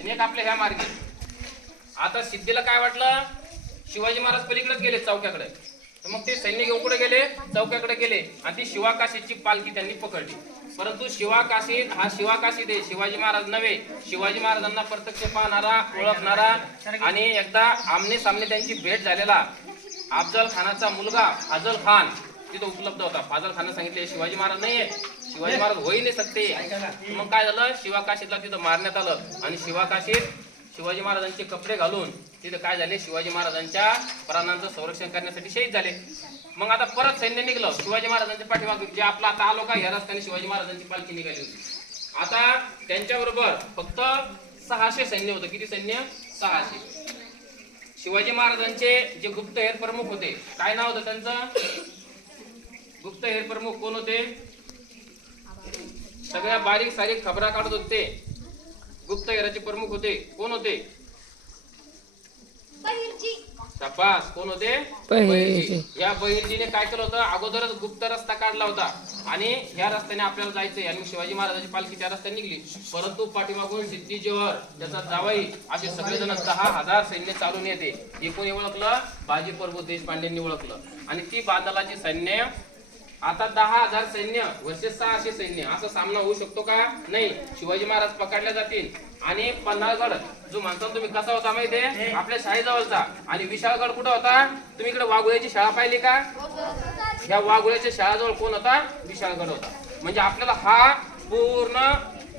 आणि एक आपल्या ह्या मार्गे. आता सिद्धीला काय वाटलं? शिवाजी महाराज पलीकडेच गेले चौक्याकडे. तर मग ते सैन्य घेऊकडे गेले? चौक्याकडे गेले. आणि ती शिवाकाशीची पालखी त्यांनी पकडली. परंतु शिवाकाशीत हा शिवाकाशी आहे शिवाजी महाराज नव्हे. शिवाजी महाराजांना प्रत्यक्ष पाहणारा ओळखणारा आणि एकदा आमने सामने त्यांची भेट झालेला अफजल खानाचा मुलगा अजल खान. तिथं उपलब्ध होता. फाजल खान सांगितले शिवाजी महाराज नाहीये. शिवाजी महाराज होई नाही सकते. मग काय झालं? शिवाकाशीतला तिथं मारण्यात आलं. आणि शिवाकाशीत शिवाजी महाराजांचे कपडे घालून तिथे काय झाले? शिवाजी महाराजांच्या प्राणांचं संरक्षण करण्यासाठी शहीद झाले. मग आता परत सैन्य निघलं. शिवाजी महाराजांच्या पाठीमागे जे आपला आता आलो का या रस्त्याने शिवाजी महाराजांची पालखी निघाली होती. आता त्यांच्याबरोबर फक्त सहाशे सैन्य होतं. किती सैन्य? सहाशे. शिवाजी महाराजांचे जे गुप्तहेर प्रमुख होते काय नाव होतं त्यांचं? गुप्तहेर प्रमुख कोण होते? सगळ्या बारीक सारीक खबरा काढत होते. गुप्तहेराचे प्रमुख होते. कोण होते? तपास कोण होते? बहिर्जी. या बहिर्जीने काय केलं होतं? अगोदरच गुप्त रस्ता काढला होता. आणि ह्या रस्त्याने आपल्याला जायचंय. आणि शिवाजी महाराजांची पालखी त्या रस्त्याने निघली. परंतु पाठीमागून सिद्धी जोहर त्याचा जावाई असे सगळेजण दहा हजार सैन्य चालून येते. एकूण ओळखलं? बाजी प्रभू देशपांडेंनी ओळखलं. आणि ती बांदलाची सैन्य आता दहा हजार सैन्य वर्सेस सहाशे सैन्य असा सामना होऊ शकतो का? नाही. शिवाजी महाराज पकडले जातील. आणि पन्हाळगड जो म्हणता तुम्ही कसा होता माहितीये? आपल्या शाळेजवळचा आणि विशाळगड कुठं होता? तुम्ही इकडे वाघुळ्याची शाळा पाहिली का? या वाघुळ्याच्या शाळाजवळ कोण होता? विशाळगड होता. म्हणजे आपल्याला हा पूर्ण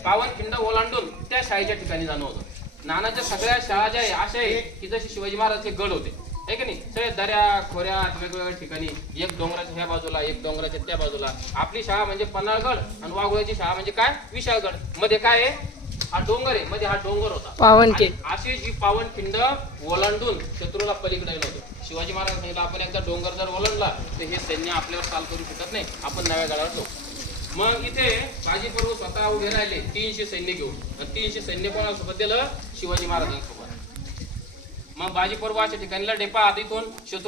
पावनखिंड ओलांडून त्या शाळेच्या ठिकाणी जाणं होतं. नानाच्या सगळ्या शाळा ज्या आहे अशा आहे की जसे शिवाजी महाराजचे गड होते. आहे की नाही? सगळे दऱ्या खोऱ्यात वेगवेगळ्या ठिकाणी एक डोंगराच्या ह्या बाजूला एक डोंगराच्या त्या बाजूला. आपली शाळा म्हणजे पन्हाळगड आणि वाघोळ्याची शाळा म्हणजे काय? विशाळगड. मध्ये काय आहे? हा डोंगर आहे. मध्ये हा डोंगर होता. पावनखिंड. अशी जी पावनखिंड ओलांडून शत्रूला पलीकडे गेलं होतं. शिवाजी महाराज सांगितलं आपण एकदा डोंगर जर ओलांडला तर हे सैन्य आपल्यावर चाल करू शकत नाही. आपण नव्या गाडावर जाऊ. मग इथे बाजी स्वतः उभे राहिले. तीनशे सैन्य घेऊन. तीनशे सैन्य कोणासोबत दिलं शिवाजी महाराजांसोबत. मग बाजी पर्व ठिकाणीला डेपा आधी इथून शत्रूला